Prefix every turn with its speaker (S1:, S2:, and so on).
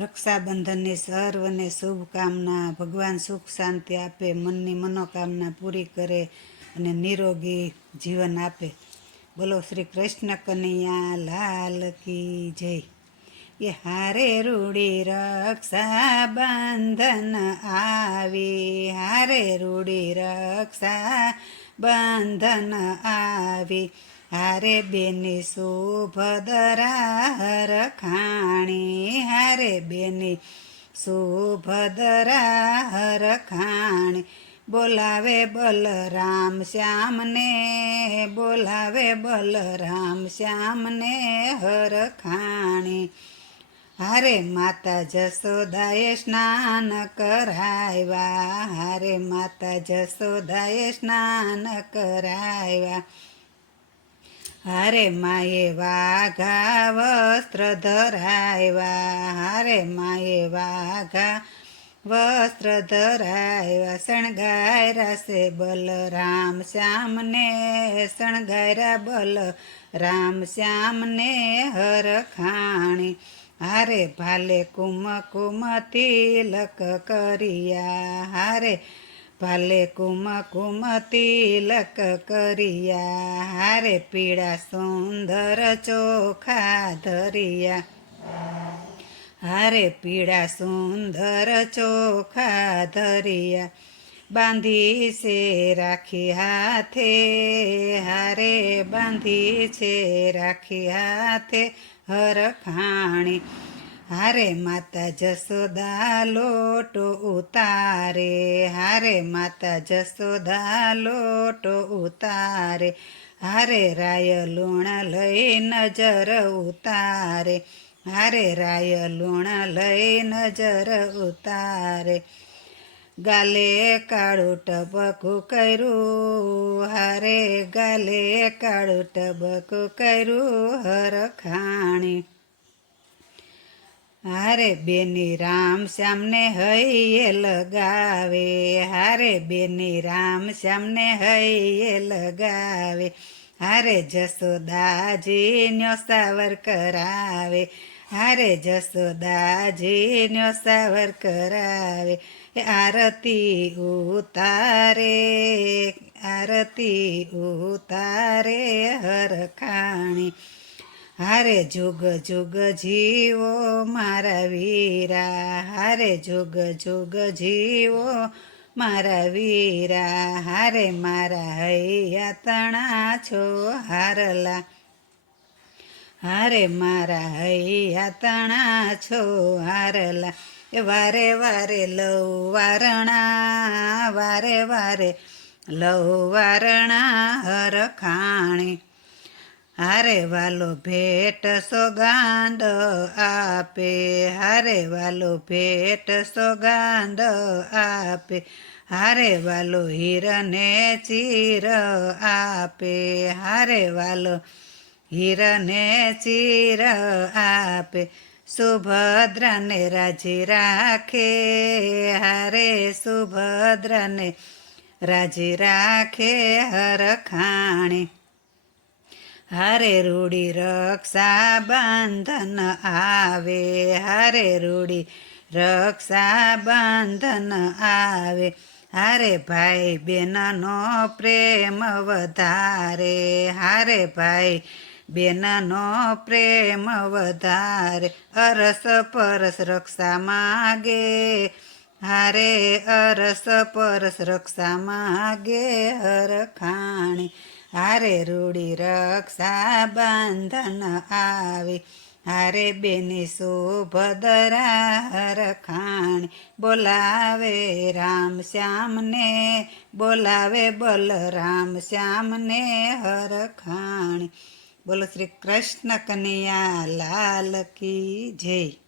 S1: રક્ષાબંધનની સર્વને શુભકામના, ભગવાન સુખ શાંતિ આપે, મનની મનોકામના પૂરી કરે અને નિરોગી જીવન આપે. બોલો શ્રી કૃષ્ણ કનૈયા, લાલ કી જય. એ હારે રૂડી રક્ષા બંધન આવી, હારે રૂડી રક્ષા બંધન આવી. હારે બેની સુભદરા રખાણી હારે બેની. સુભદરા રખાણી બોલાવે બલરામ શ્યામને. બોલાવે બલરામ શ્યામને હરખાણી. હારે માતા જસોદાએ સ્નાન કરાવ્યા હારે માતા જસોદાએ સ્નાન કરાવ્યા હારે માએ વાઘા વસ્ત્ર ધરાવ્યા હારે માએ વાઘા વસ્ત્ર ધરાવ્યા શણગાયરા સે બલરામ શ્યામને, શણગાયરા બલ રામ શ્યામને હરખાણી હારે ભાલે કુમ કુમ તિલક કરિયા. હારે ભાલે કુમ કુમ તિલક કરિયા, હારે પીળા સુંદર ચોખા ધરિયા. હારે પીળા સુંદર ચોખા ધરિયા. બાંધી છે રાખી હાથે, હારે બાંધી છે રાખી હાથે હરખાણી હારે માતા જસોદા લોટો ઉતારે, હારે માતા જસોદા લોટો ઉતારે, હારે રાય લુણ લઈ નજર ઉતારે, હારે રાય લુણ લઈ નજર ઉતારે. ગાલે કાળું ટબકું કર્યું, હારે ગાલે કાળું ટબકું કર્યું હરખાણી. હારે બેની રામ શ્યામને હૈયે લગાવે, હારે બેની રામ શ્યામને હૈયે લગાવે, હારે જસોદાજી ન્યો સાવર કરાવે, હારે જસોદાજી ન્યો સાવર કરાવે આરતી ઉતારે આરતી ઉતારે હરખાણી હારે જુગ જુગ જીવો મારા વીરા. હારે જુગ જુગ જીવો મારા વીરા. હારે મારા હૈયા તણા છો હારલા. હારે મારા હૈયા તણા છો હારલા. એ વારે વારે લવ વારણા, વારે વારે લવ વારણા હરખાણી હારે વાલો ભેટ સોગાંદ આપે, હારે વાલો ભેટ સોગાંદ આપે, હારે વાલો હીરને ચીર આપે, હારે વાલો હીરને ચીર આપે, સુભદ્રાને રાજી રાખે, હારે સુભદ્રાને રાજી રાખે હરખાણી. હારે રૂડી રક્ષા બંધન આવે, હારે રૂડી રક્ષા બંધન આવે. હારે ભાઈ બેનનો પ્રેમ વધારે, હારે ભાઈ બેનનો પ્રેમ વધારે. અરસ પરસ રક્ષા માગે, હારે અરસ પરસ રક્ષા માગે હરખાણી હારે રૂડી રક્ષા બંધન આવે, હારે બેની સુભદરા ખાણી. બોલાવે રામ શ્યામને, બોલાવે બલરામ શ્યામને હરખાણી બોલો શ્રી કૃષ્ણ કનૈયા લાલ કી જય.